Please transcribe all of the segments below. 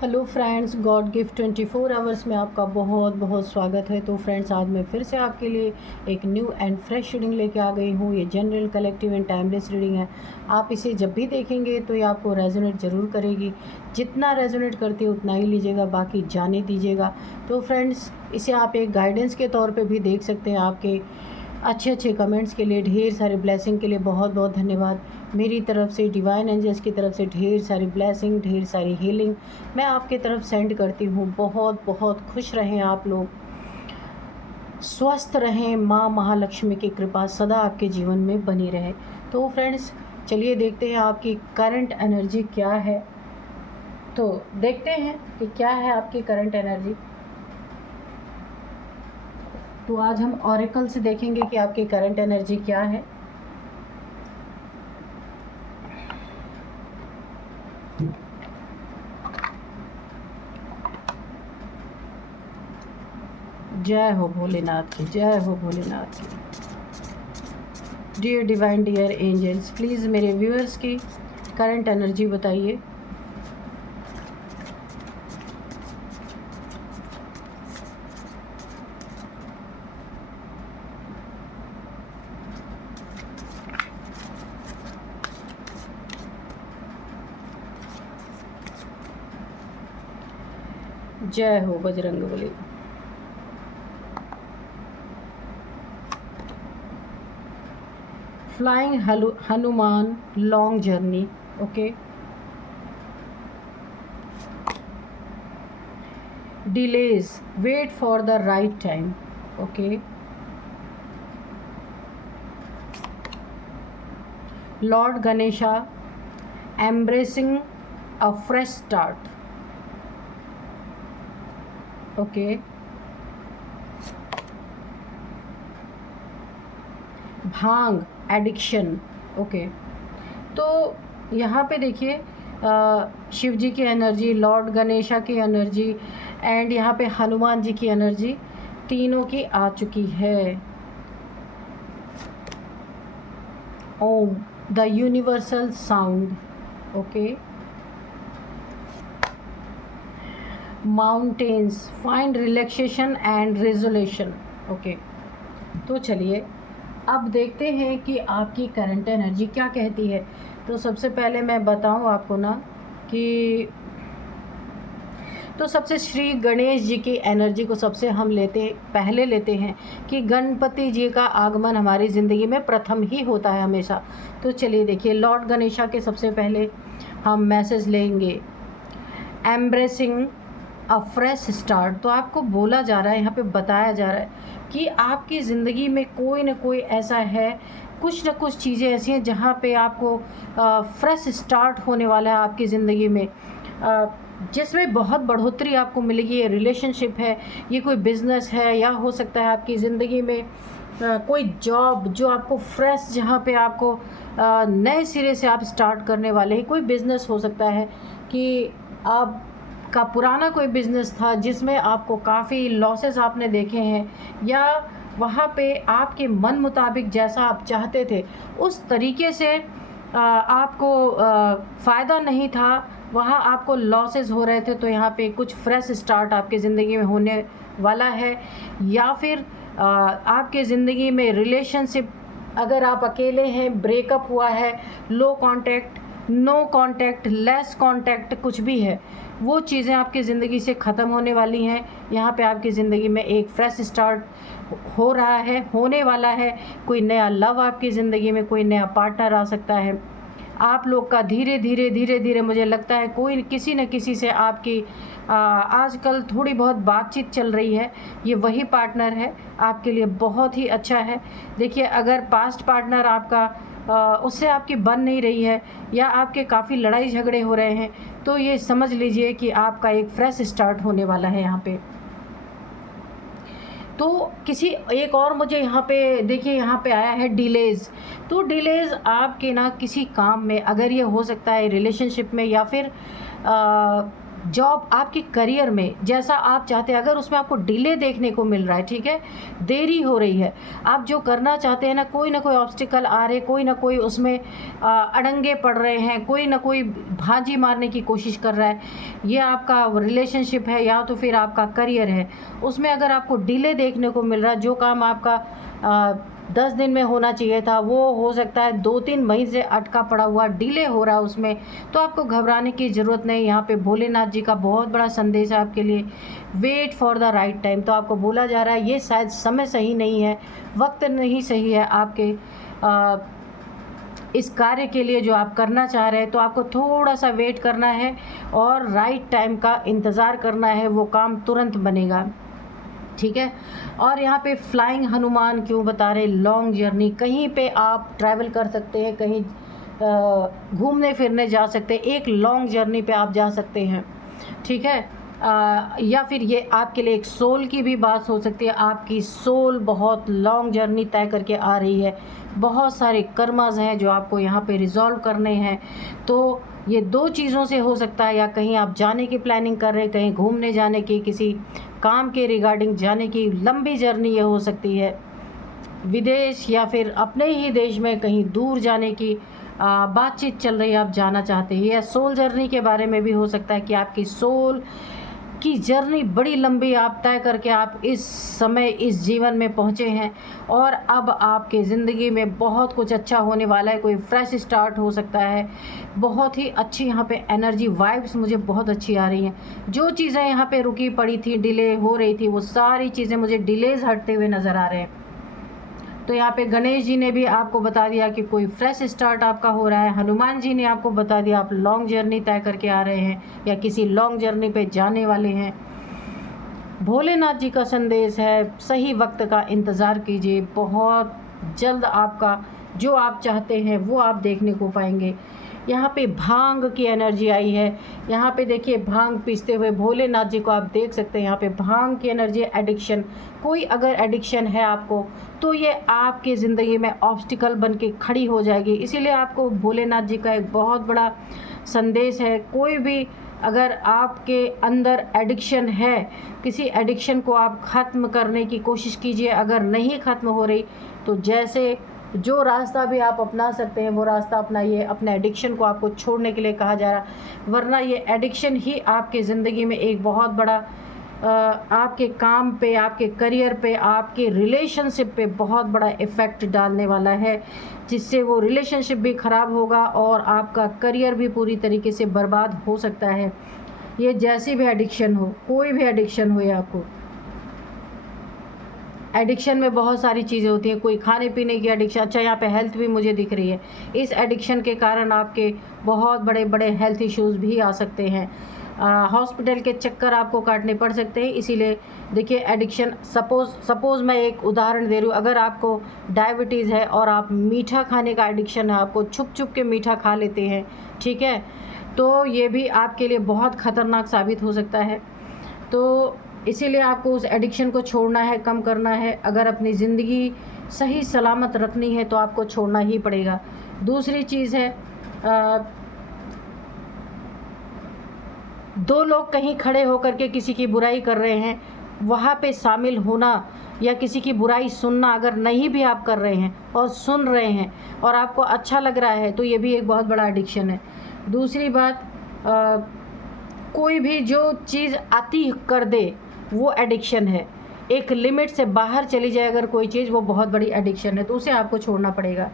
Hello friends, God gift 24 hours में आपका बहुत बहुत स्वागत है। तो फ्रेंड्स, आज मैं फिर से आपके लिए एक न्यू एंड फ्रेश रीडिंग लेके आ गई हूँ। ये general, collective and timeless reading है। आप इसे जब भी देखेंगे तो ये आपको रेजोनेट ज़रूर करेगी। जितना रेजोनेट करती है उतना ही लीजिएगा, बाकी जाने दीजिएगा। तो फ्रेंड्स, इसे आप एक गाइडेंस के तौर पर भी देख सकते हैं। आपके अच्छे अच्छे कमेंट्स के लिए, ढेर सारे ब्लेसिंग के लिए बहुत बहुत धन्यवाद। मेरी तरफ से, डिवाइन एंजल्स की तरफ से ढेर सारी ब्लेसिंग, ढेर सारी हीलिंग मैं आपकी तरफ सेंड करती हूँ। बहुत बहुत खुश रहें आप लोग, स्वस्थ रहें, माँ महालक्ष्मी की कृपा सदा आपके जीवन में बनी रहे। तो फ्रेंड्स, चलिए देखते हैं आपकी करंट एनर्जी क्या है। तो देखते हैं कि क्या है आपकी करंट एनर्जी। तो आज हम ऑरेकल से देखेंगे कि आपकी करंट एनर्जी क्या है। जय हो भोलेनाथ की, जय हो भोलेनाथ की। Dear divine, dear angels, please मेरे व्यूअर्स की करंट एनर्जी बताइए। जय हो Bajrangbali. Flying Hanuman, long journey. Okay. delays, wait for the right time. Okay. Lord Ganesha, embracing a fresh start. Okay. Bhang, addiction. Okay. तो यहाँ पे देखिए, शिव जी की एनर्जी, लॉर्ड गणेशा की एनर्जी एंड यहाँ पे हनुमान जी की एनर्जी तीनों की आ चुकी है। Om, the universal sound. Okay. Mountains, find relaxation and resolution. Okay. तो चलिए अब देखते हैं कि आपकी करंट एनर्जी क्या कहती है। तो सबसे पहले मैं बताऊं आपको ना कि तो सबसे श्री गणेश जी की एनर्जी को सबसे हम पहले लेते हैं कि गणपति जी का आगमन हमारी ज़िंदगी में प्रथम ही होता है हमेशा। तो चलिए देखिए, लॉर्ड गणेशा के सबसे पहले हम मैसेज लेंगे। Embracing a fresh start. तो आपको बोला जा रहा है, यहाँ पे बताया जा रहा है कि आपकी ज़िंदगी में कोई ना कोई ऐसा है, कुछ ना कुछ चीज़ें ऐसी हैं जहाँ पे आपको फ्रेश स्टार्ट होने वाला है आपकी ज़िंदगी में, जिसमें बहुत बढ़ोतरी आपको मिलेगी। ये रिलेशनशिप है, ये कोई बिज़नेस है, या हो सकता है आपकी ज़िंदगी में कोई जॉब जो आपको फ्रेश, जहाँ पे आपको नए सिरे से आप स्टार्ट करने वाले हैं। कोई बिज़नेस हो सकता है कि आप का पुराना कोई बिज़नेस था जिसमें आपको काफ़ी लॉसेस आपने देखे हैं, या वहाँ पे आपके मन मुताबिक जैसा आप चाहते थे उस तरीके से आपको फ़ायदा नहीं था, वहाँ आपको लॉसेस हो रहे थे। तो यहाँ पे कुछ फ्रेश स्टार्ट आपकी ज़िंदगी में होने वाला है। या फिर आपके ज़िंदगी में रिलेशनशिप, अगर आप अकेले हैं, ब्रेकअप हुआ है, low contact, no contact, less contact, कुछ भी है, वो चीज़ें आपकी ज़िंदगी से ख़त्म होने वाली हैं। यहाँ पे आपकी ज़िंदगी में एक फ्रेश स्टार्ट हो रहा है, होने वाला है। कोई नया लव आपकी ज़िंदगी में, कोई नया पार्टनर आ सकता है। आप लोग का धीरे धीरे धीरे धीरे मुझे लगता है कोई किसी न किसी से आपकी आजकल थोड़ी बहुत बातचीत चल रही है। ये वही पार्टनर है, आपके लिए बहुत ही अच्छा है। देखिए, अगर पास्ट पार्टनर आपका उससे आपकी बन नहीं रही है, या आपके काफ़ी लड़ाई झगड़े हो रहे हैं, तो ये समझ लीजिए कि आपका एक फ्रेश स्टार्ट होने वाला है यहाँ पे। तो किसी एक और मुझे यहाँ पे देखिए, यहाँ पे आया है डिलेज़। तो डिलेज़ आपके ना किसी काम में, अगर ये हो सकता है रिलेशनशिप में, या फिर जॉब आपके करियर में जैसा आप चाहते हैं, अगर उसमें आपको डिले देखने को मिल रहा है, ठीक है, देरी हो रही है, आप जो करना चाहते हैं ना कोई ऑब्स्टिकल आ रहे, कोई ना कोई उसमें अड़ंगे पड़ रहे हैं, कोई ना कोई भाजी मारने की कोशिश कर रहा है, ये आपका रिलेशनशिप है या तो फिर आपका करियर है, उसमें अगर आपको डिले देखने को मिल रहा है, जो काम आपका 10 दिन में होना चाहिए था वो हो सकता है 2-3 महीने से अटका पड़ा हुआ, डिले हो रहा है उसमें, तो आपको घबराने की ज़रूरत नहीं। यहाँ पे भोलेनाथ जी का बहुत बड़ा संदेश है आपके लिए, wait for the right time. तो आपको बोला जा रहा है ये शायद समय सही नहीं है, वक्त नहीं सही है आपके इस कार्य के लिए जो आप करना चाह रहे हैं, तो आपको थोड़ा सा वेट करना है और राइट टाइम का इंतज़ार करना है, वो काम तुरंत बनेगा, ठीक है। और यहाँ पे फ्लाइंग हनुमान क्यों बता रहे, लॉन्ग जर्नी, कहीं पे आप ट्रैवल कर सकते हैं, कहीं घूमने फिरने जा सकते हैं, एक लॉन्ग जर्नी पे आप जा सकते हैं, ठीक है। या फिर ये आपके लिए एक सोल की भी बात हो सकती है, आपकी सोल बहुत लॉन्ग जर्नी तय करके आ रही है, बहुत सारे कर्मस हैं जो आपको यहाँ पे रिजॉल्व करने हैं। तो ये 2 चीज़ों से हो सकता है, या कहीं आप जाने की प्लानिंग कर रहे हैं, कहीं घूमने जाने की, किसी काम के रिगार्डिंग जाने की लंबी जर्नी ये हो सकती है, विदेश या फिर अपने ही देश में कहीं दूर जाने की बातचीत चल रही है, आप जाना चाहते हैं। या सोल जर्नी के बारे में भी हो सकता है कि आपकी सोल की जर्नी बड़ी लंबी आप तय करके आप इस समय इस जीवन में पहुँचे हैं और अब आपके ज़िंदगी में बहुत कुछ अच्छा होने वाला है, कोई फ्रेश स्टार्ट हो सकता है। बहुत ही अच्छी यहाँ पे एनर्जी वाइब्स मुझे बहुत अच्छी आ रही हैं। जो चीज़ें यहाँ पे रुकी पड़ी थी, डिले हो रही थी, वो सारी चीज़ें मुझे डिलेज़ हटते हुए नज़र आ रहे हैं। तो यहाँ पे गणेश जी ने भी आपको बता दिया कि कोई फ्रेश स्टार्ट आपका हो रहा है, हनुमान जी ने आपको बता दिया आप लॉन्ग जर्नी तय करके आ रहे हैं या किसी लॉन्ग जर्नी पे जाने वाले हैं। भोलेनाथ जी का संदेश है, सही वक्त का इंतज़ार कीजिए, बहुत जल्द आपका जो आप चाहते हैं वो आप देखने को पाएंगे। यहाँ पे भांग की एनर्जी आई है, यहाँ पे देखिए भांग पीसते हुए भोलेनाथ जी को आप देख सकते हैं। यहाँ पे भांग की एनर्जी, एडिक्शन, कोई अगर एडिक्शन है आपको तो ये आपकी ज़िंदगी में ऑब्स्टिकल बन के खड़ी हो जाएगी। इसीलिए आपको भोलेनाथ जी का एक बहुत बड़ा संदेश है, कोई भी अगर आपके अंदर एडिक्शन है, किसी एडिक्शन को आप ख़त्म करने की कोशिश कीजिए। अगर नहीं ख़त्म हो रही तो जैसे जो रास्ता भी आप अपना सकते हैं वो रास्ता अपनाइए, अपने एडिक्शन को आपको छोड़ने के लिए कहा जा रहा, वरना ये एडिक्शन ही आपके ज़िंदगी में एक बहुत बड़ा आपके काम पे, आपके करियर पे, आपके रिलेशनशिप पे बहुत बड़ा इफ़ेक्ट डालने वाला है, जिससे वो रिलेशनशिप भी ख़राब होगा और आपका करियर भी पूरी तरीके से बर्बाद हो सकता है। ये जैसी भी एडिक्शन हो, कोई भी एडिक्शन हो, या आपको एडिक्शन में बहुत सारी चीज़ें होती हैं, कोई खाने पीने की एडिक्शन, अच्छा यहाँ पे हेल्थ भी मुझे दिख रही है, इस एडिक्शन के कारण आपके बहुत बड़े बड़े हेल्थ इश्यूज़ भी आ सकते हैं, हॉस्पिटल के चक्कर आपको काटने पड़ सकते हैं। इसीलिए देखिए एडिक्शन, सपोज़ मैं एक उदाहरण दे रही हूँ, अगर आपको डायबिटीज़ है और आप मीठा खाने का एडिक्शन है, आपको छुप छुप के मीठा खा लेते हैं, ठीक है, तो ये भी आपके लिए बहुत ख़तरनाक साबित हो सकता है। तो इसीलिए आपको उस एडिक्शन को छोड़ना है, कम करना है। अगर अपनी ज़िंदगी सही सलामत रखनी है तो आपको छोड़ना ही पड़ेगा। दूसरी चीज़ है, 2 लोग कहीं खड़े होकर के किसी की बुराई कर रहे हैं, वहाँ पे शामिल होना या किसी की बुराई सुनना अगर नहीं भी आप कर रहे हैं और सुन रहे हैं और आपको अच्छा लग रहा है, तो ये भी एक बहुत बड़ा एडिक्शन है। दूसरी बात, कोई भी जो चीज़ अति कर दे वो एडिक्शन है। एक लिमिट से बाहर चली जाए अगर कोई चीज़, वो बहुत बड़ी एडिक्शन है, तो उसे आपको छोड़ना पड़ेगा।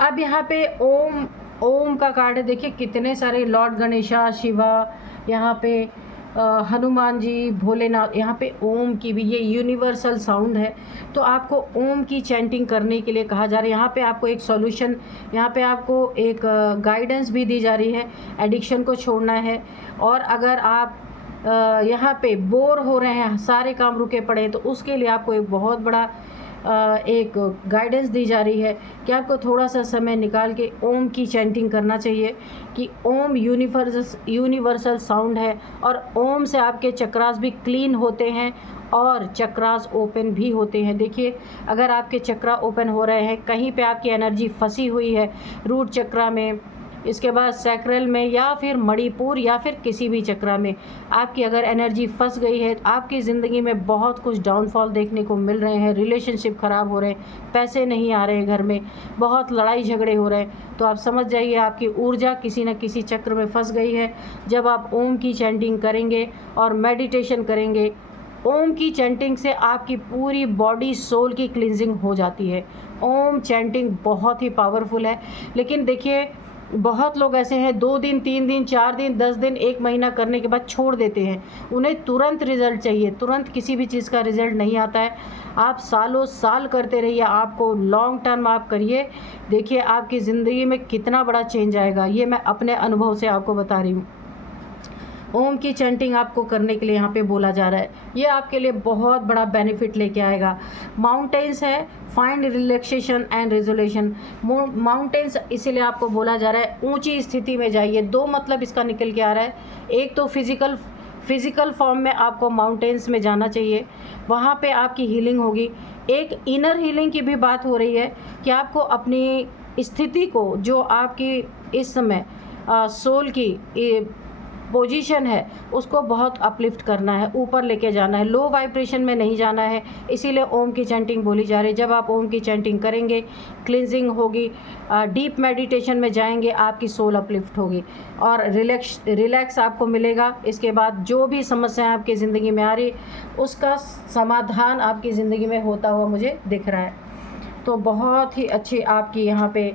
अब यहाँ पे ओम का कार्ड है, देखिए कितने सारे लॉर्ड गणेशा, शिवा, यहाँ पे हनुमान जी, भोलेनाथ, यहाँ पे ओम की भी, ये यूनिवर्सल साउंड है, तो आपको ओम की चैंटिंग करने के लिए कहा जा रहा है। यहाँ पे आपको एक सॉल्यूशन, यहाँ पे आपको एक गाइडेंस भी दी जा रही है, एडिक्शन को छोड़ना है। और अगर आप यहाँ पे बोर हो रहे हैं, सारे काम रुके पड़े हैं, तो उसके लिए आपको एक बहुत बड़ा एक गाइडेंस दी जा रही है कि आपको थोड़ा सा समय निकाल के ओम की चैंटिंग करना चाहिए, कि ओम यूनिवर्सल साउंड है और ओम से आपके चक्रास भी क्लीन होते हैं और चक्रास ओपन भी होते हैं। देखिए अगर आपके चक्रा ओपन हो रहे हैं, कहीं पे आपकी एनर्जी फंसी हुई है, रूट चक्रा में, इसके बाद सैक्रल में या फिर मणिपुर या फिर किसी भी चक्र में आपकी अगर एनर्जी फंस गई है, आपकी ज़िंदगी में बहुत कुछ डाउनफॉल देखने को मिल रहे हैं, रिलेशनशिप ख़राब हो रहे हैं, पैसे नहीं आ रहे हैं, घर में बहुत लड़ाई झगड़े हो रहे हैं, तो आप समझ जाइए आपकी ऊर्जा किसी न किसी चक्र में फंस गई है। जब आप ओम की चैंटिंग करेंगे और मेडिटेशन करेंगे, ओम की चैंटिंग से आपकी पूरी बॉडी सोल की क्लींजिंग हो जाती है। ओम चैंटिंग बहुत ही पावरफुल है। लेकिन देखिए बहुत लोग ऐसे हैं 2 दिन 3 दिन 4 दिन 10 दिन 1 महीना करने के बाद छोड़ देते हैं। उन्हें तुरंत रिज़ल्ट चाहिए, तुरंत किसी भी चीज़ का रिज़ल्ट नहीं आता है। आप सालों साल करते रहिए, आपको लॉन्ग टर्म आप करिए, देखिए आपकी ज़िंदगी में कितना बड़ा चेंज आएगा। ये मैं अपने अनुभव से आपको बता रही हूँ। ओम की चैंटिंग आपको करने के लिए यहाँ पे बोला जा रहा है, ये आपके लिए बहुत बड़ा बेनिफिट लेके आएगा। माउंटेन्स है, find relaxation and resolution. Mountains इसीलिए आपको बोला जा रहा है ऊंची स्थिति में जाइए। 2 मतलब इसका निकल के आ रहा है। एक तो फिज़िकल फॉर्म में आपको माउंटेन्स में जाना चाहिए, वहाँ पे आपकी हीलिंग होगी। एक इनर हीलिंग की भी बात हो रही है कि आपको अपनी स्थिति को, जो आपकी इस समय सोल की पोजीशन है, उसको बहुत अपलिफ्ट करना है, ऊपर लेके जाना है, लो वाइब्रेशन में नहीं जाना है। इसीलिए ओम की चैंटिंग बोली जा रही है। जब आप ओम की चैंटिंग करेंगे, क्लिनजिंग होगी, डीप मेडिटेशन में जाएंगे, आपकी सोल अपलिफ्ट होगी और रिलैक्स आपको मिलेगा। इसके बाद जो भी समस्याएं आपकी ज़िंदगी में आ रही, उसका समाधान आपकी ज़िंदगी में होता हुआ मुझे दिख रहा है। तो बहुत ही अच्छी आपकी यहाँ पे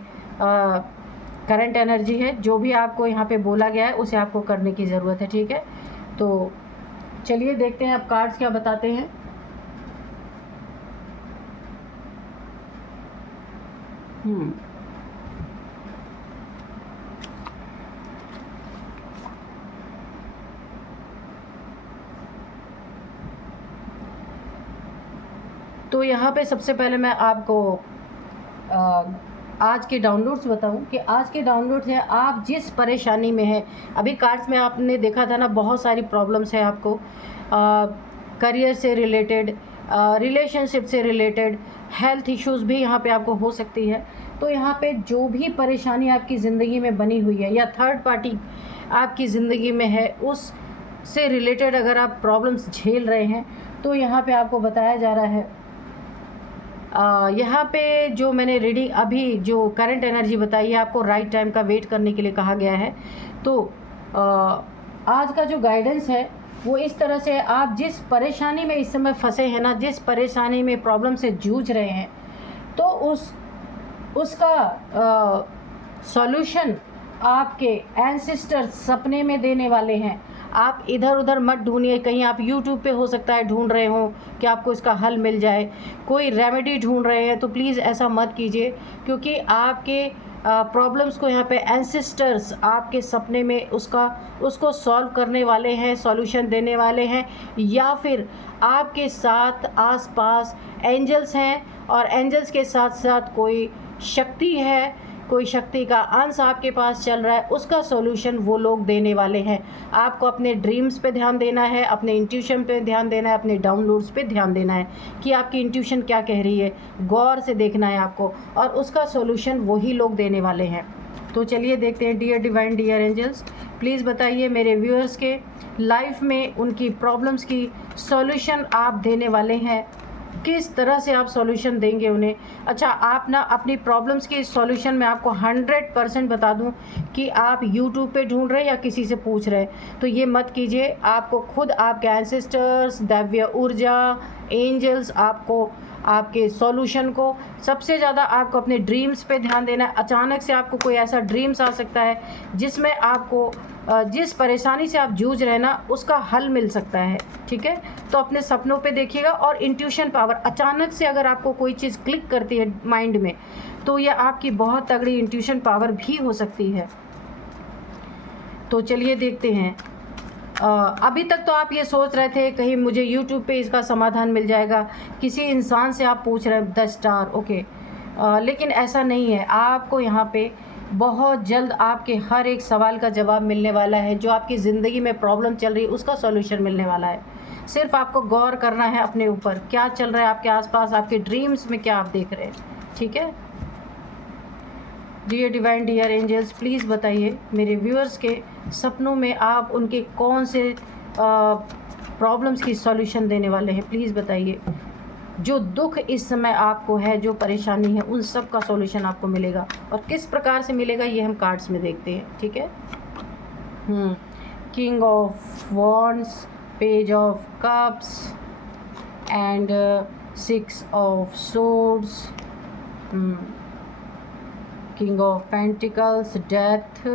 करंट एनर्जी है। जो भी आपको यहाँ पे बोला गया है उसे आपको करने की ज़रूरत है, ठीक है। तो चलिए देखते हैं अब कार्ड्स क्या बताते हैं। तो यहाँ पे सबसे पहले मैं आपको आज के डाउनलोड्स बताऊं कि आज के डाउनलोड्स हैं, आप जिस परेशानी में हैं। अभी कार्ड्स में आपने देखा था ना, बहुत सारी प्रॉब्लम्स है आपको, करियर से रिलेटेड, रिलेशनशिप से रिलेटेड, हेल्थ इश्यूज़ भी यहाँ पे आपको हो सकती है। तो यहाँ पे जो भी परेशानी आपकी ज़िंदगी में बनी हुई है या थर्ड पार्टी आपकी ज़िंदगी में है, उस से रिलेटेड अगर आप प्रॉब्लम्स झेल रहे हैं, तो यहाँ पे आपको बताया जा रहा है, यहाँ पे जो मैंने रीडिंग अभी जो करंट एनर्जी बताई है, आपको राइट टाइम का वेट करने के लिए कहा गया है। तो आज का जो गाइडेंस है वो इस तरह से, आप जिस परेशानी में इस समय फंसे हैं ना, जिस परेशानी में प्रॉब्लम से जूझ रहे हैं, तो उसका सॉल्यूशन आपके एंसेस्टर्स सपने में देने वाले हैं। आप इधर उधर मत ढूंढिए, कहीं आप YouTube पे हो सकता है ढूंढ रहे हो कि आपको इसका हल मिल जाए, कोई रेमेडी ढूंढ रहे हैं, तो प्लीज़ ऐसा मत कीजिए, क्योंकि आपके प्रॉब्लम्स को यहाँ पे एंसेस्टर्स आपके सपने में उसको सॉल्व करने वाले हैं, सॉल्यूशन देने वाले हैं। या फिर आपके साथ आसपास एंजल्स हैं और एंजल्स के साथ साथ कोई शक्ति है, कोई शक्ति का अंश आपके पास चल रहा है, उसका सॉल्यूशन वो लोग देने वाले हैं। आपको अपने ड्रीम्स पे ध्यान देना है, अपने इंट्यूशन पे ध्यान देना है, अपने डाउनलोड्स पे ध्यान देना है कि आपकी इंट्यूशन क्या कह रही है, गौर से देखना है आपको, और उसका सॉल्यूशन वही लोग देने वाले हैं। तो चलिए देखते हैं। Dear divine, dear angels, please बताइए मेरे व्यूअर्स के लाइफ में उनकी प्रॉब्लम्स की सॉल्यूशन आप देने वाले हैं, किस तरह से आप सॉल्यूशन देंगे उन्हें। अच्छा, आप ना अपनी प्रॉब्लम्स के सॉल्यूशन में आपको 100% बता दूं कि आप YouTube पे ढूंढ रहे हैं या किसी से पूछ रहे हैं, तो ये मत कीजिए। आपको खुद आपके एंसेस्टर्स, दैव्य ऊर्जा, एंजल्स आपको आपके सॉल्यूशन को, सबसे ज़्यादा आपको अपने ड्रीम्स पे ध्यान देना है। अचानक से आपको कोई ऐसा ड्रीम्स आ सकता है जिसमें आपको जिस परेशानी से आप जूझ रहे हैं ना, उसका हल मिल सकता है, ठीक है। तो अपने सपनों पे देखिएगा। और इंट्यूशन पावर, अचानक से अगर आपको कोई चीज़ क्लिक करती है माइंड में, तो ये आपकी बहुत तगड़ी इंट्यूशन पावर भी हो सकती है। तो चलिए देखते हैं। अभी तक तो आप ये सोच रहे थे कहीं मुझे YouTube पे इसका समाधान मिल जाएगा, किसी इंसान से आप पूछ रहे हैं 10 स्टार, ओके, लेकिन ऐसा नहीं है। आपको यहाँ पे बहुत जल्द आपके हर एक सवाल का जवाब मिलने वाला है। जो आपकी ज़िंदगी में प्रॉब्लम चल रही है उसका सॉल्यूशन मिलने वाला है। सिर्फ आपको गौर करना है अपने ऊपर, क्या चल रहा है आपके आसपास, आपके ड्रीम्स में क्या आप देख रहे हैं, ठीक है। Dear divine, dear angels, please बताइए मेरे व्यूअर्स के सपनों में आप उनके कौन से प्रॉब्लम्स की सॉल्यूशन देने वाले हैं। प्लीज़ बताइए, जो दुख इस समय आपको है, जो परेशानी है, उन सब का सॉल्यूशन आपको मिलेगा। और किस प्रकार से मिलेगा ये हम कार्ड्स में देखते हैं, ठीक है। King of wands, page of cups and 6 of swords, king of pentacles, death,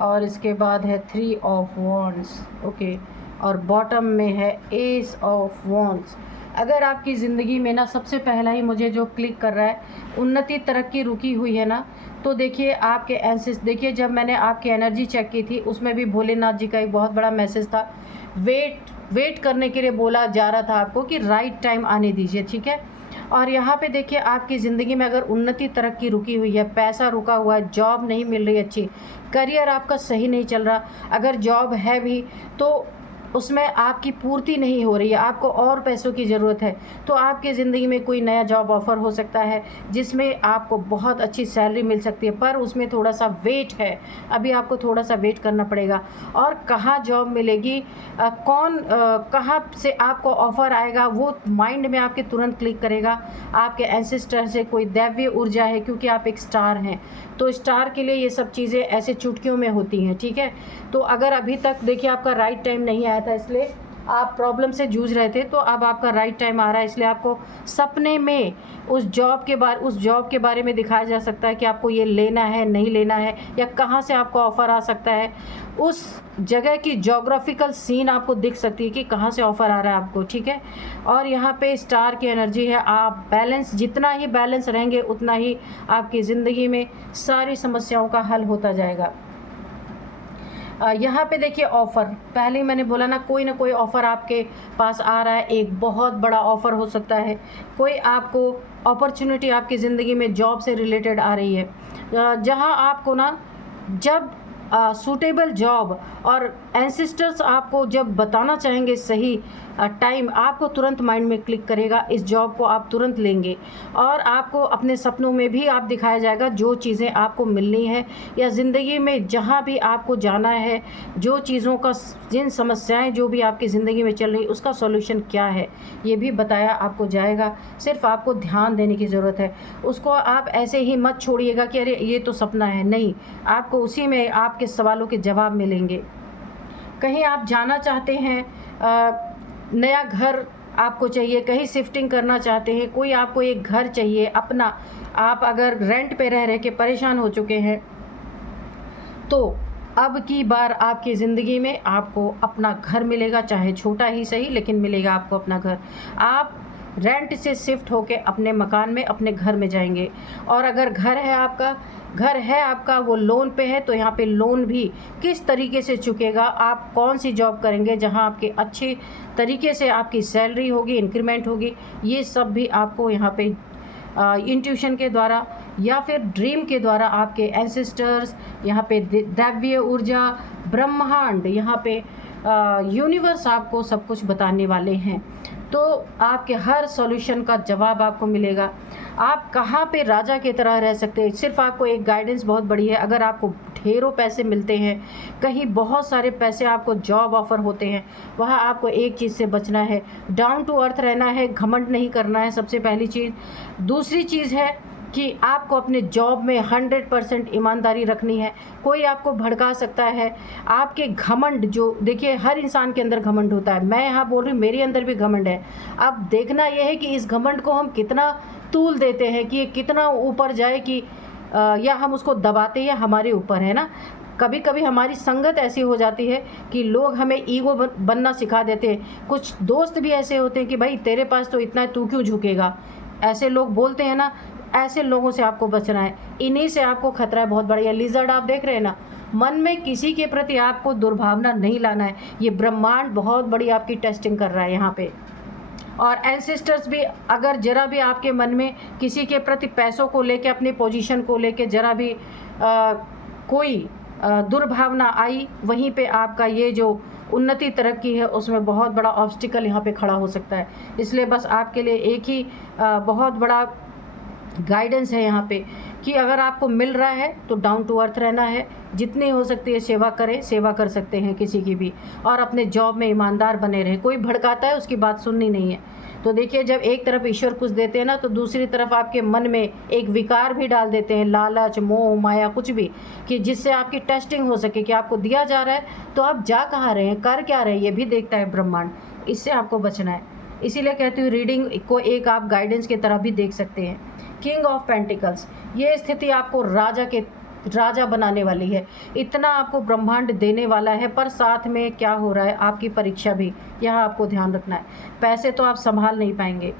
और इसके बाद है 3 ऑफ वॉन्ड्स, ओके। और बॉटम में है एस ऑफ वॉन्ड्स। अगर आपकी ज़िंदगी में ना सबसे पहला ही मुझे जो क्लिक कर रहा है, उन्नति तरक्की रुकी हुई है ना, तो देखिए आपके एंसेस, देखिए जब मैंने आपकी एनर्जी चेक की थी उसमें भी भोलेनाथ जी का एक बहुत बड़ा मैसेज था। वेट करने के लिए बोला जा रहा था आपको कि राइट टाइम आने दीजिए, ठीक है। और यहाँ पे देखिए आपकी ज़िंदगी में अगर उन्नति तरक्की रुकी हुई है, पैसा रुका हुआ है, जॉब नहीं मिल रही अच्छी, करियर आपका सही नहीं चल रहा, अगर जॉब है भी तो उसमें आपकी पूर्ति नहीं हो रही है, आपको और पैसों की ज़रूरत है, तो आपकी ज़िंदगी में कोई नया जॉब ऑफ़र हो सकता है जिसमें आपको बहुत अच्छी सैलरी मिल सकती है, पर उसमें थोड़ा सा वेट है, अभी आपको थोड़ा सा वेट करना पड़ेगा। और कहाँ जॉब मिलेगी, कहाँ से आपको ऑफ़र आएगा, वो माइंड में आपके तुरंत क्लिक करेगा। आपके एंसेस्टर से कोई दैवीय ऊर्जा है, क्योंकि आप एक स्टार हैं, तो स्टार के लिए ये सब चीज़ें ऐसे चुटकियों में होती हैं, ठीक है। तो अगर अभी तक देखिए आपका राइट टाइम नहीं आया था, इसलिए आप प्रॉब्लम से जूझ रहे थे, तो अब आपका राइट टाइम आ रहा है, इसलिए आपको सपने में उस जॉब के बारे में दिखाया जा सकता है कि आपको ये लेना है, नहीं लेना है, या कहाँ से आपको ऑफ़र आ सकता है। उस जगह की जोग्राफिकल सीन आपको दिख सकती है कि कहाँ से ऑफ़र आ रहा है आपको, ठीक है। और यहाँ पे स्टार की एनर्जी है, आप बैलेंस, जितना ही बैलेंस रहेंगे उतना ही आपकी ज़िंदगी में सारी समस्याओं का हल होता जाएगा। यहाँ पे देखिए ऑफ़र, पहले ही मैंने बोला ना कोई ऑफ़र आपके पास आ रहा है, एक बहुत बड़ा ऑफ़र हो सकता है, कोई आपको अपॉर्चुनिटी आपकी ज़िंदगी में जॉब से रिलेटेड आ रही है, जहाँ आपको ना जब सूटेबल जॉब और एंसेस्टर्स आपको जब बताना चाहेंगे सही टाइम, आपको तुरंत माइंड में क्लिक करेगा, इस जॉब को आप तुरंत लेंगे। और आपको अपने सपनों में भी आप दिखाया जाएगा जो चीज़ें आपको मिलनी है, या ज़िंदगी में जहाँ भी आपको जाना है, जो चीज़ों का, जिन समस्याएं जो भी आपकी ज़िंदगी में चल रही उसका सॉल्यूशन क्या है, ये भी बताया आपको जाएगा। सिर्फ आपको ध्यान देने की ज़रूरत है, उसको आप ऐसे ही मत छोड़िएगा कि अरे ये तो सपना है, नहीं, आपको उसी में आपके सवालों के जवाब मिलेंगे। कहीं आप जाना चाहते हैं, नया घर आपको चाहिए, कहीं शिफ्टिंग करना चाहते हैं, कोई आपको एक घर चाहिए अपना, आप अगर रेंट पे रह के परेशान हो चुके हैं, तो अब की बार आपकी ज़िंदगी में आपको अपना घर मिलेगा, चाहे छोटा ही सही, लेकिन मिलेगा आपको अपना घर। आप रेंट से शिफ्ट होके अपने मकान में, अपने घर में जाएंगे। और अगर घर है आपका वो लोन पे है, तो यहाँ पे लोन भी किस तरीके से चुकेगा, आप कौन सी जॉब करेंगे जहाँ आपके अच्छे तरीके से आपकी सैलरी होगी, इंक्रीमेंट होगी, ये सब भी आपको यहाँ पे इंट्यूशन के द्वारा या फिर ड्रीम के द्वारा आपके एंसेस्टर्स, यहाँ पे दैवीय ऊर्जा, ब्रह्मांड, यहाँ पे यूनिवर्स आपको सब कुछ बताने वाले हैं। तो आपके हर सॉल्यूशन का जवाब आपको मिलेगा। आप कहाँ पे राजा की तरह रह सकते हैं, सिर्फ आपको एक गाइडेंस बहुत बड़ी है। अगर आपको ढेरों पैसे मिलते हैं, कहीं बहुत सारे पैसे आपको जॉब ऑफ़र होते हैं, वहाँ आपको एक चीज़ से बचना है, डाउन टू अर्थ रहना है, घमंड नहीं करना है, सबसे पहली चीज़। दूसरी चीज़ है कि आपको अपने जॉब में 100% ईमानदारी रखनी है। कोई आपको भड़का सकता है, आपके घमंड, जो देखिए हर इंसान के अंदर घमंड होता है, मैं यहाँ बोल रही हूँ मेरे अंदर भी घमंड है। अब देखना यह है कि इस घमंड को हम कितना तूल देते हैं, कि ये कितना ऊपर जाए, कि या हम उसको दबाते हैं, हमारे ऊपर है ना। कभी कभी हमारी संगत ऐसी हो जाती है कि लोग हमें ईगो बनना सिखा देते हैं। कुछ दोस्त भी ऐसे होते हैं कि भाई तेरे पास तो इतना है, तू क्यों झुकेगा, ऐसे लोग बोलते हैं ना। ऐसे लोगों से आपको बचना है, इन्हीं से आपको खतरा है बहुत बड़ा। ये लिजर्ड आप देख रहे हैं ना, मन में किसी के प्रति आपको दुर्भावना नहीं लाना है। ये ब्रह्मांड बहुत बड़ी आपकी टेस्टिंग कर रहा है यहाँ पे। और एंसेस्टर्स भी, अगर जरा भी आपके मन में किसी के प्रति पैसों को लेके, अपनी पोजीशन को लेके जरा भी कोई दुर्भावना आई, वहीं पे आपका ये जो उन्नति तरक्की है उसमें बहुत बड़ा ऑब्स्टिकल यहाँ पे खड़ा हो सकता है। इसलिए बस आपके लिए एक ही बहुत बड़ा गाइडेंस है यहाँ पे कि अगर आपको मिल रहा है तो डाउन टू अर्थ रहना है, जितनी हो सकती है सेवा करें, सेवा कर सकते हैं किसी की भी, और अपने जॉब में ईमानदार बने रहें। कोई भड़काता है उसकी बात सुननी नहीं है। तो देखिए, जब एक तरफ ईश्वर कुछ देते हैं ना, तो दूसरी तरफ आपके मन में एक विकार भी डाल देते हैं, लालच, मोह, माया, कुछ भी, कि जिससे आपकी टेस्टिंग हो सके कि आपको दिया जा रहा है तो आप जा कहाँ रहे हैं, कर क्या रहे हैं, ये भी देखता है ब्रह्मांड। इससे आपको बचना है। इसीलिए कहती हूँ, रीडिंग को एक आप गाइडेंस की तरह भी देख सकते हैं। किंग ऑफ पेंटिकल्स, ये स्थिति आपको राजा बनाने वाली है, इतना आपको ब्रह्मांड देने वाला है, पर साथ में क्या हो रहा है, आपकी परीक्षा भी यहाँ आपको ध्यान रखना है। पैसे तो आप संभाल नहीं पाएंगे।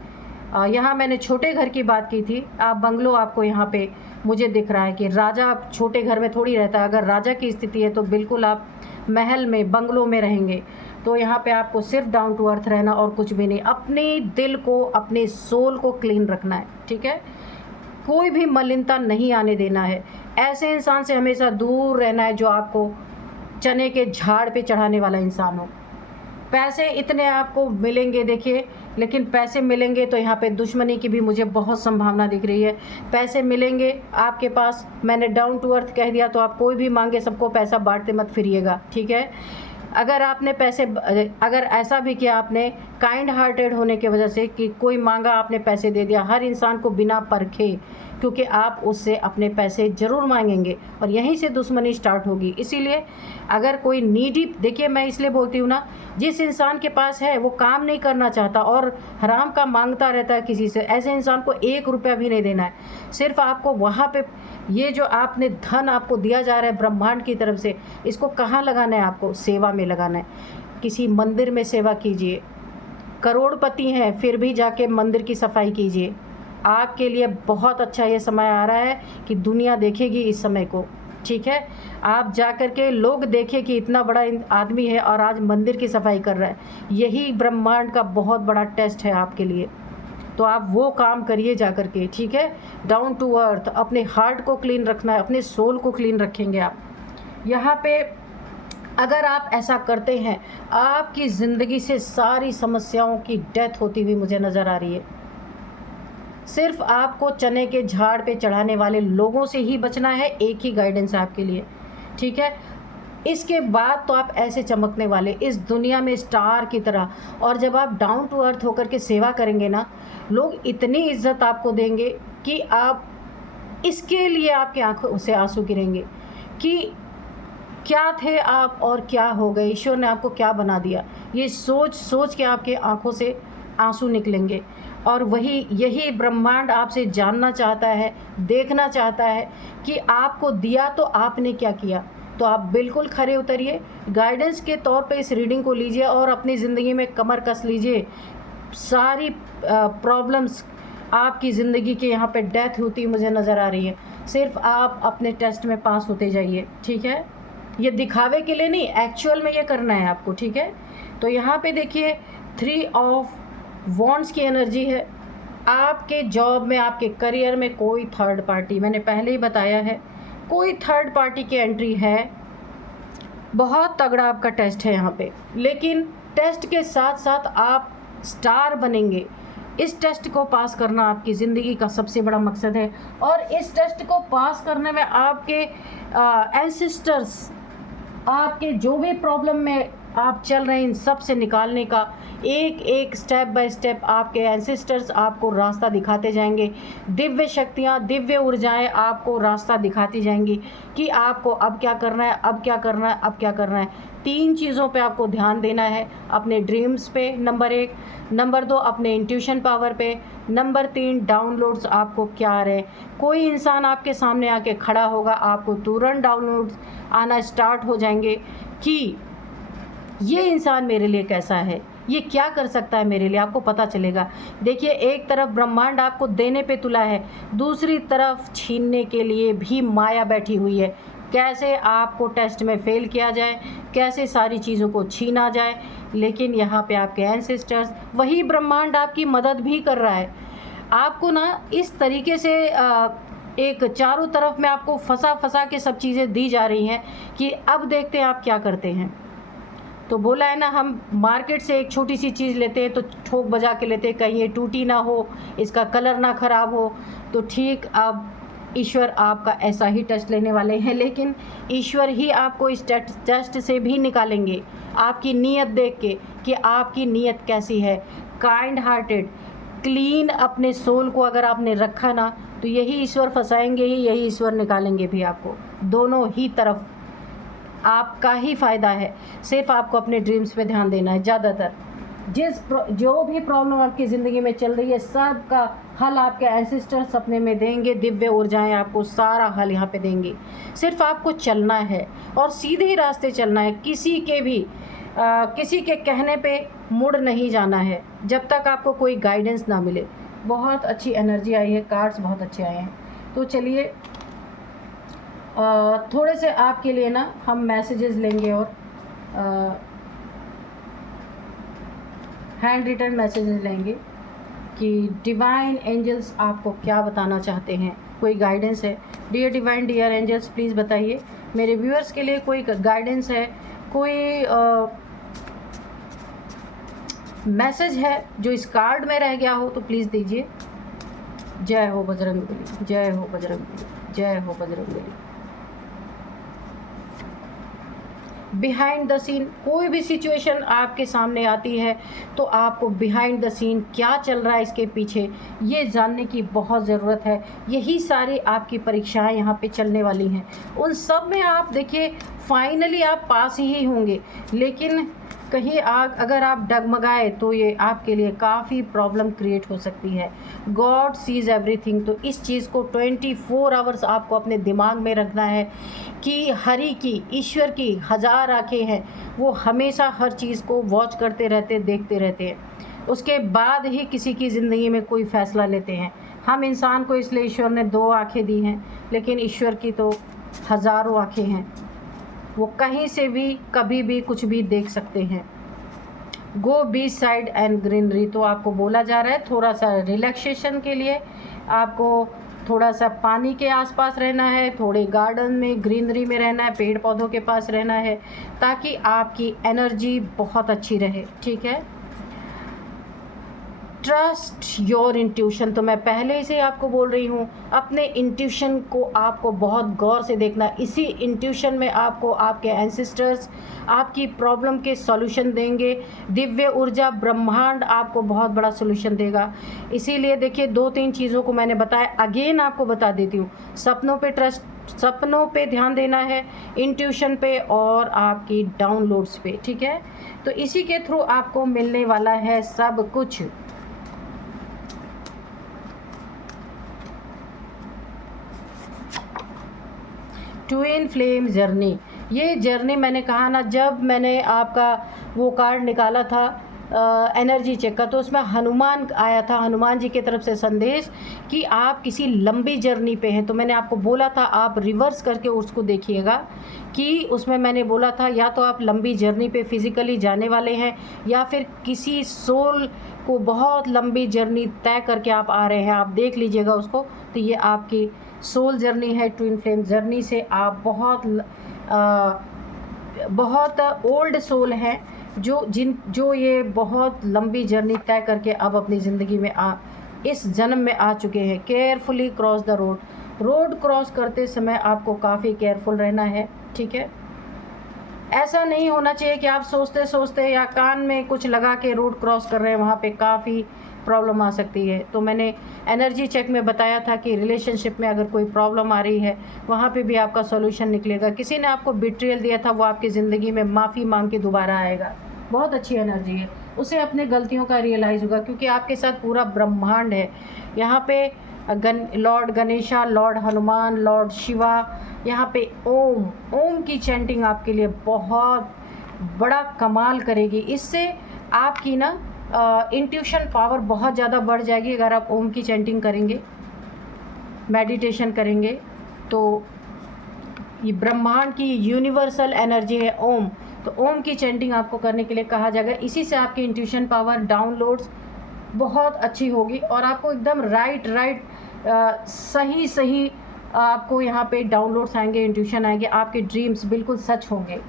यहाँ मैंने छोटे घर की बात की थी, आप बंगलो, आपको यहाँ पे मुझे दिख रहा है कि राजा छोटे घर में थोड़ी रहता है। अगर राजा की स्थिति है तो बिल्कुल आप महल में, बंगलों में रहेंगे। तो यहाँ पे आपको सिर्फ डाउन टू अर्थ रहना और कुछ भी नहीं। अपने दिल को, अपने सोल को क्लीन रखना है, ठीक है। कोई भी मलिनता नहीं आने देना है। ऐसे इंसान से हमेशा दूर रहना है जो आपको चने के झाड़ पे चढ़ाने वाला इंसान हो। पैसे इतने आपको मिलेंगे, देखिए, लेकिन पैसे मिलेंगे तो यहाँ पे दुश्मनी की भी मुझे बहुत संभावना दिख रही है। पैसे मिलेंगे आपके पास, मैंने डाउन टू अर्थ कह दिया, तो आप कोई भी मांगे सबको पैसा बांटते मत फिरिएगा, ठीक है। अगर आपने अगर ऐसा भी किया आपने काइंड हार्टेड होने की वजह से कि कोई मांगा आपने पैसे दे दिया, हर इंसान को बिना परखे, क्योंकि आप उससे अपने पैसे ज़रूर मांगेंगे और यहीं से दुश्मनी स्टार्ट होगी। इसीलिए अगर कोई नीडी, देखिए मैं इसलिए बोलती हूँ ना, जिस इंसान के पास है वो काम नहीं करना चाहता और हराम का मांगता रहता है किसी से, ऐसे इंसान को 1 रुपया भी नहीं देना है। सिर्फ आपको वहाँ पे ये जो आपने धन आपको दिया जा रहा है ब्रह्मांड की तरफ से, इसको कहाँ लगाना है, आपको सेवा में लगाना है। किसी मंदिर में सेवा कीजिए। करोड़पति हैं फिर भी जाके मंदिर की सफाई कीजिए। आपके लिए बहुत अच्छा ये समय आ रहा है कि दुनिया देखेगी इस समय को, ठीक है। आप जा कर के लोग देखें कि इतना बड़ा आदमी है और आज मंदिर की सफाई कर रहा है। यही ब्रह्मांड का बहुत बड़ा टेस्ट है आपके लिए। तो आप वो काम करिए जा कर के, ठीक है। डाउन टू अर्थ, अपने हार्ट को क्लीन रखना है, अपने सोल को क्लीन रखेंगे आप। यहाँ पे अगर आप ऐसा करते हैं, आपकी ज़िंदगी से सारी समस्याओं की डेथ होती हुई मुझे नज़र आ रही है। सिर्फ आपको चने के झाड़ पे चढ़ाने वाले लोगों से ही बचना है। एक ही गाइडेंस है आपके लिए, ठीक है। इसके बाद तो आप ऐसे चमकने वाले इस दुनिया में स्टार की तरह। और जब आप डाउन टू अर्थ होकर के सेवा करेंगे ना, लोग इतनी इज्जत आपको देंगे कि आप, इसके लिए आपकी आंखों से आंसू गिरेंगे कि क्या थे आप और क्या हो गए, ईश्वर ने आपको क्या बना दिया। ये सोच सोच के आपके आंखों से आंसू निकलेंगे। और यही ब्रह्मांड आपसे जानना चाहता है, देखना चाहता है कि आपको दिया तो आपने क्या किया। तो आप बिल्कुल खरे उतरिए, गाइडेंस के तौर पे इस रीडिंग को लीजिए और अपनी ज़िंदगी में कमर कस लीजिए। सारी प्रॉब्लम्स आपकी ज़िंदगी के यहाँ पे डेथ होती मुझे नज़र आ रही है। सिर्फ आप अपने टेस्ट में पास होते जाइए, ठीक है। ये दिखावे के लिए नहीं, एक्चुअल में ये करना है आपको, ठीक है। तो यहाँ पे देखिए 3 ऑफ वॉन्ड्स की एनर्जी है। आपके जॉब में, आपके करियर में कोई थर्ड पार्टी, मैंने पहले ही बताया है, कोई थर्ड पार्टी की एंट्री है। बहुत तगड़ा आपका टेस्ट है यहाँ पे, लेकिन टेस्ट के साथ साथ आप स्टार बनेंगे। इस टेस्ट को पास करना आपकी ज़िंदगी का सबसे बड़ा मकसद है। और इस टेस्ट को पास करने में आपके एंसेस्टर्स, आपके जो भी प्रॉब्लम में आप चल रहे हैं, इन सब से निकालने का एक एक स्टेप बाय स्टेप आपके एंसेस्टर्स आपको रास्ता दिखाते जाएंगे। दिव्य शक्तियाँ, दिव्य ऊर्जाएं आपको रास्ता दिखाती जाएंगी कि आपको अब क्या करना है, अब क्या करना है, अब क्या करना है। 3 चीज़ों पे आपको ध्यान देना है, अपने ड्रीम्स पे नंबर 1, नंबर 2 अपने इंट्यूशन पावर पे, नंबर 3 डाउनलोड्स आपको क्या आ रहे हैं। कोई इंसान आपके सामने आके खड़ा होगा, आपको तुरंत डाउनलोड्स आना स्टार्ट हो जाएंगे कि ये इंसान मेरे लिए कैसा है, ये क्या कर सकता है मेरे लिए, आपको पता चलेगा। देखिए, एक तरफ ब्रह्मांड आपको देने पे तुला है, दूसरी तरफ छीनने के लिए भी माया बैठी हुई है। कैसे आपको टेस्ट में फेल किया जाए, कैसे सारी चीज़ों को छीना जाए। लेकिन यहाँ पे आपके एंसेस्टर्स, वही ब्रह्मांड आपकी मदद भी कर रहा है। आपको ना इस तरीके से एक चारों तरफ में आपको फंसा के सब चीज़ें दी जा रही हैं कि अब देखते हैं आप क्या करते हैं। तो बोला है ना, हम मार्केट से एक छोटी सी चीज़ लेते हैं तो ठोक बजा के लेते हैं, कहीं ये टूटी ना हो, इसका कलर ना ख़राब हो। तो ठीक, अब ईश्वर आपका ऐसा ही टेस्ट लेने वाले हैं, लेकिन ईश्वर ही आपको इस टेस्ट से भी निकालेंगे आपकी नीयत देख के कि आपकी नीयत कैसी है। काइंड हार्टेड, क्लीन अपने सोल को अगर आपने रखा ना, तो यही ईश्वर फंसाएंगे ही, यही ईश्वर निकालेंगे भी आपको। दोनों ही तरफ आपका ही फ़ायदा है। सिर्फ आपको अपने ड्रीम्स पे ध्यान देना है। ज़्यादातर जो भी प्रॉब्लम आपकी ज़िंदगी में चल रही है, सब का हल आपके एंसेस्टर सपने में देंगे। दिव्य ऊर्जाएं आपको सारा हल यहाँ पे देंगी। सिर्फ आपको चलना है और सीधे रास्ते चलना है। किसी के कहने पे मुड़ नहीं जाना है जब तक आपको कोई गाइडेंस ना मिले। बहुत अच्छी एनर्जी आई है, कार्ड्स बहुत अच्छे आए हैं। तो चलिए थोड़े से आपके लिए ना हम मैसेजेस लेंगे और हैंड रिटन मैसेजेस लेंगे कि डिवाइन एंजल्स आपको क्या बताना चाहते हैं, कोई गाइडेंस है। Dear divine, dear angels, please बताइए मेरे व्यूअर्स के लिए कोई गाइडेंस है, कोई मैसेज है जो इस कार्ड में रह गया हो तो प्लीज़ दीजिए। जय हो बजरंगबली, जय हो बजरंगबली, जय हो बजरंगबली। बिहाइंड द सीन कोई भी सिचुएशन आपके सामने आती है तो आपको बिहाइंड द सीन क्या चल रहा है इसके पीछे ये जानने की बहुत ज़रूरत है। यही सारी आपकी परीक्षाएं यहाँ पे चलने वाली हैं। उन सब में आप देखिए फाइनली आप पास ही होंगे, लेकिन कहीं अगर आप डगमगाए तो ये आपके लिए काफ़ी प्रॉब्लम क्रिएट हो सकती है। गॉड सीज़ एवरीथिंग, तो इस चीज़ को 24 आवर्स आपको अपने दिमाग में रखना है कि हरि की, ईश्वर की 1000 आँखें हैं। वो हमेशा हर चीज़ को वॉच करते रहते, देखते रहते हैं। उसके बाद ही किसी की ज़िंदगी में कोई फ़ैसला लेते हैं। हम इंसान को इसलिए ईश्वर ने 2 आँखें दी हैं, लेकिन ईश्वर की तो हज़ारों आँखें हैं। वो कहीं से भी कभी भी कुछ भी देख सकते हैं। गो बीच साइड एंड ग्रीनरी, तो आपको बोला जा रहा है थोड़ा सा रिलैक्सेशन के लिए आपको थोड़ा सा पानी के आसपास रहना है, थोड़े गार्डन में ग्रीनरी में रहना है, पेड़ पौधों के पास रहना है, ताकि आपकी एनर्जी बहुत अच्छी रहे। ठीक है। ट्रस्ट योर इंट्यूशन, तो मैं पहले से आपको बोल रही हूँ अपने इंट्यूशन को आपको बहुत गौर से देखना। इसी इंट्यूशन में आपको आपके एंसेस्टर्स आपकी प्रॉब्लम के सॉल्यूशन देंगे। दिव्य ऊर्जा ब्रह्मांड आपको बहुत बड़ा सॉल्यूशन देगा। इसीलिए देखिए 2-3 चीज़ों को मैंने बताया, अगेन आपको बता देती हूँ। सपनों पे ट्रस्ट, सपनों पे ध्यान देना है, इंट्यूशन पे और आपकी डाउनलोड्स पे। ठीक है। तो इसी के थ्रू आपको मिलने वाला है सब कुछ। ट्विन फ्लेम जर्नी, ये जर्नी मैंने कहा ना, जब मैंने आपका वो कार्ड निकाला था एनर्जी चेक का, तो उसमें हनुमान आया था, हनुमान जी की तरफ से संदेश कि आप किसी लंबी जर्नी पे हैं। तो मैंने आपको बोला था आप रिवर्स करके उसको देखिएगा कि उसमें मैंने बोला था या तो आप लंबी जर्नी पे फिज़िकली जाने वाले हैं या फिर किसी सोल को बहुत लंबी जर्नी तय करके आप आ रहे हैं। आप देख लीजिएगा उसको। तो ये आपकी सोल जर्नी है। ट्विन फ्लेम जर्नी से आप बहुत ओल्ड सोल हैं जो ये बहुत लंबी जर्नी तय करके अब अपनी ज़िंदगी में इस जन्म में आ चुके हैं। Carefully cross the road cross करते समय आपको काफ़ी केयरफुल रहना है। ठीक है। ऐसा नहीं होना चाहिए कि आप सोचते सोचते या कान में कुछ लगा के रोड क्रॉस कर रहे हैं, वहाँ पे काफ़ी प्रॉब्लम आ सकती है। तो मैंने एनर्जी चेक में बताया था कि रिलेशनशिप में अगर कोई प्रॉब्लम आ रही है वहाँ पे भी आपका सॉल्यूशन निकलेगा। किसी ने आपको बिट्रियल दिया था, वो आपकी ज़िंदगी में माफ़ी मांग के दोबारा आएगा। बहुत अच्छी एनर्जी है। उसे अपने गलतियों का रियलाइज़ होगा, क्योंकि आपके साथ पूरा ब्रह्मांड है। यहाँ पे Lord Ganesha, Lord Hanuman, Lord Shiva, यहाँ पे ओम की चैंटिंग आपके लिए बहुत बड़ा कमाल करेगी। इससे आपकी ना इंट्यूशन पावर बहुत ज़्यादा बढ़ जाएगी। अगर आप ओम की चैंटिंग करेंगे, मेडिटेशन करेंगे, तो ये ब्रह्मांड की यूनिवर्सल एनर्जी है ओम। तो ओम की चैंटिंग आपको करने के लिए कहा जाएगा। इसी से आपकी इंट्यूशन पावर, डाउनलोड्स बहुत अच्छी होगी और आपको एकदम राइट सही आपको यहाँ पे डाउनलोड्स आएंगे, इंट्यूशन आएंगे, आपके ड्रीम्स बिल्कुल सच होंगे।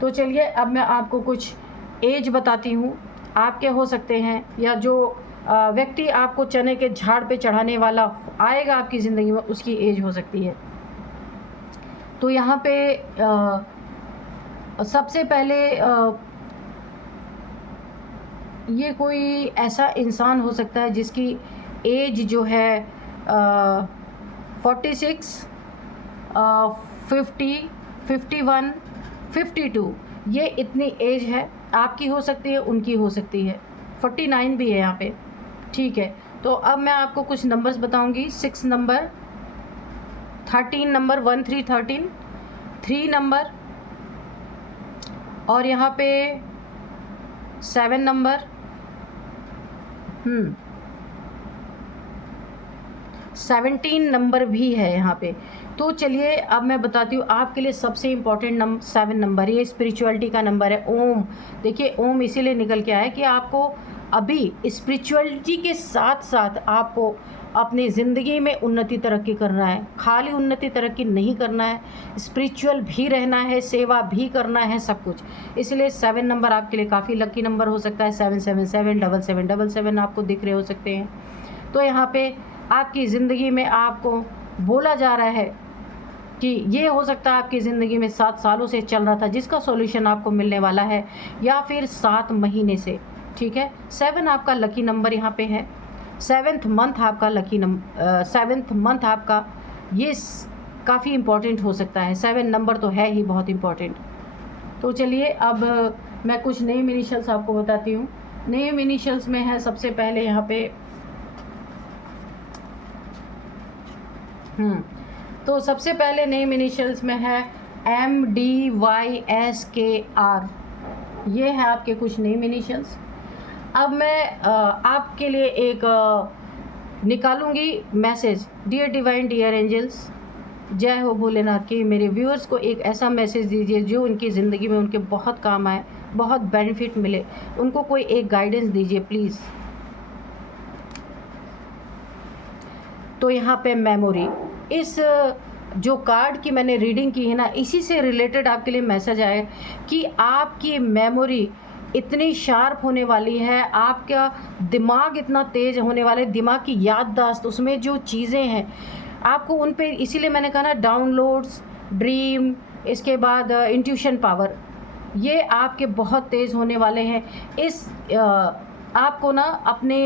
तो चलिए अब मैं आपको कुछ एज बताती हूँ। आपके हो सकते हैं या जो व्यक्ति आपको चने के झाड़ पे चढ़ाने वाला आएगा आपकी ज़िंदगी में, उसकी एज हो सकती है। तो यहाँ पे सबसे पहले ये कोई ऐसा इंसान हो सकता है जिसकी एज जो है 46, 50, 51, 52, ये इतनी एज है। आपकी हो सकती है, उनकी हो सकती है, 49 भी है यहाँ पे, ठीक है। तो अब मैं आपको कुछ नंबर्स बताऊंगी। 6 नंबर, 13 नंबर, 1 3 13, 3 नंबर, और यहाँ पे 7 नंबर, 17 नंबर भी है यहाँ पे। तो चलिए अब मैं बताती हूँ आपके लिए सबसे इम्पॉर्टेंट नंबर 7 नंबर, ये स्पिरिचुअलिटी का नंबर है। ओम, देखिए ओम इसीलिए निकल के आया कि आपको अभी स्पिरिचुअलिटी के साथ साथ आपको अपनी ज़िंदगी में उन्नति तरक्की करना है। खाली उन्नति तरक्की नहीं करना है, स्पिरिचुअल भी रहना है, सेवा भी करना है, सब कुछ। इसलिए 7 नंबर आपके लिए काफ़ी लकी नंबर हो सकता है। 777, 7777 आपको दिख रहे हो सकते हैं। तो यहाँ पे आपकी ज़िंदगी में आपको बोला जा रहा है कि ये हो सकता है आपकी ज़िंदगी में 7 सालों से चल रहा था, जिसका सॉल्यूशन आपको मिलने वाला है, या फिर 7 महीने से, ठीक है। 7 आपका लकी नंबर यहाँ पे है। 7th मंथ आपका लकी नंबर, 7th मंथ आपका ये काफ़ी इम्पॉर्टेंट हो सकता है। 7 नंबर तो है ही बहुत इम्पॉर्टेंट। तो चलिए अब मैं कुछ नेम इनिशियल्स आपको बताती हूँ। नेम इनिशियल्स में है सबसे पहले यहाँ पे तो सबसे पहले नेम इनिशियल्स में है MDYSKR, ये है आपके कुछ नेम इनिशियल्स। अब मैं आपके लिए एक निकालूंगी message. Dear divine, dear angels, जय हो भोलेनाथ की। मेरे व्यूअर्स को एक ऐसा मैसेज दीजिए जो उनकी ज़िंदगी में उनके बहुत काम आए, बहुत बेनिफिट मिले। उनको कोई एक गाइडेंस दीजिए प्लीज़। तो यहाँ पे मेमोरी, इस जो कार्ड की मैंने रीडिंग की है ना, इसी से रिलेटेड आपके लिए मैसेज आए कि आपकी मेमोरी इतनी शार्प होने वाली है, आपका दिमाग इतना तेज़ होने वाला है, दिमाग की याददाश्त, उसमें जो चीज़ें हैं आपको उन पे, इसीलिए मैंने कहा ना डाउनलोड्स, ड्रीम, इसके बाद इंट्यूशन पावर, ये आपके बहुत तेज़ होने वाले हैं। इस आपको ना अपने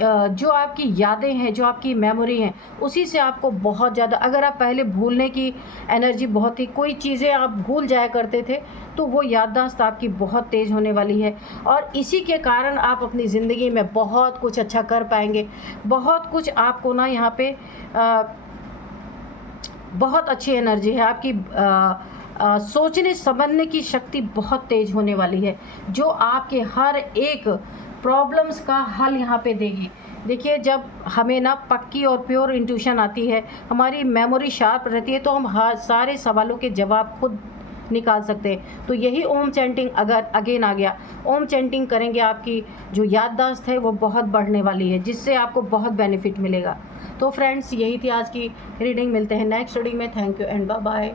जो आपकी यादें हैं, जो आपकी मेमोरी हैं, उसी से आपको बहुत ज़्यादा, अगर आप पहले भूलने की एनर्जी बहुत ही, कोई चीज़ें आप भूल जाया करते थे, तो वो याददाश्त आपकी बहुत तेज़ होने वाली है। और इसी के कारण आप अपनी ज़िंदगी में बहुत कुछ अच्छा कर पाएंगे। बहुत कुछ आपको ना यहाँ पे बहुत अच्छी एनर्जी है आपकी। सोचने समझने की शक्ति बहुत तेज़ होने वाली है, जो आपके हर एक प्रॉब्लम्स का हल यहाँ पे देगी। देखिए जब हमें ना पक्की और प्योर इंट्यूशन आती है, हमारी मेमोरी शार्प रहती है, तो हम हर सारे सवालों के जवाब खुद निकाल सकते हैं। तो यही ओम चैंटिंग अगर अगेन आ गया, ओम चैंटिंग करेंगे, आपकी जो याददाश्त है वो बहुत बढ़ने वाली है, जिससे आपको बहुत बेनिफिट मिलेगा। तो फ्रेंड्स, यही थी आज की रीडिंग। मिलते हैं नेक्स्ट रीडिंग में। Thank you and bye bye.